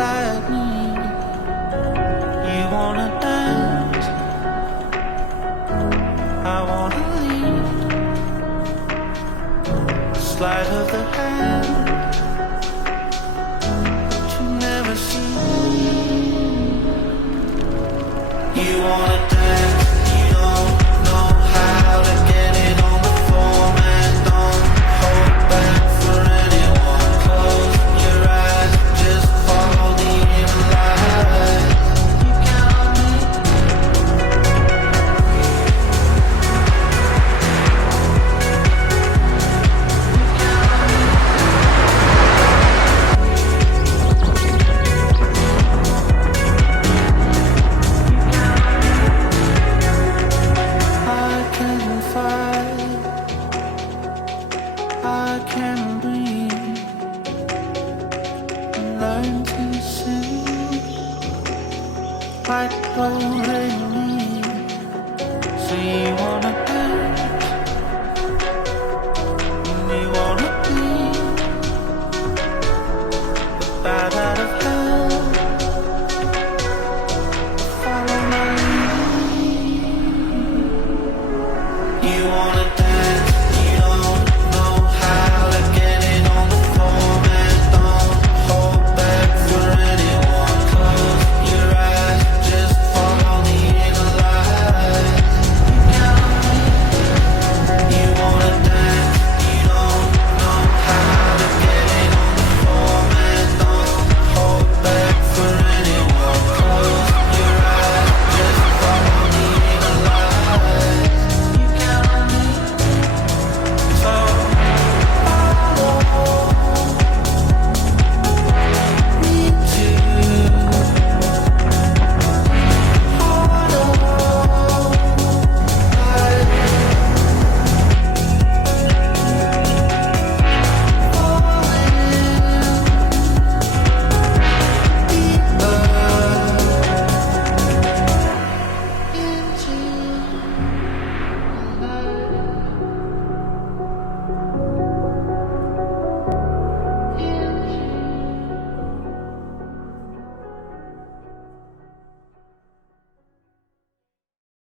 like me. You wanna dance, I wanna lead. Sleight of the hand, but you never see. You wanna dance, you don't know how to get it on the floor, man. Don't hold back for anyone. Close your eyes, just follow the inner light. You count on me. I can fight, I can breathe, and learn to sing like the rain.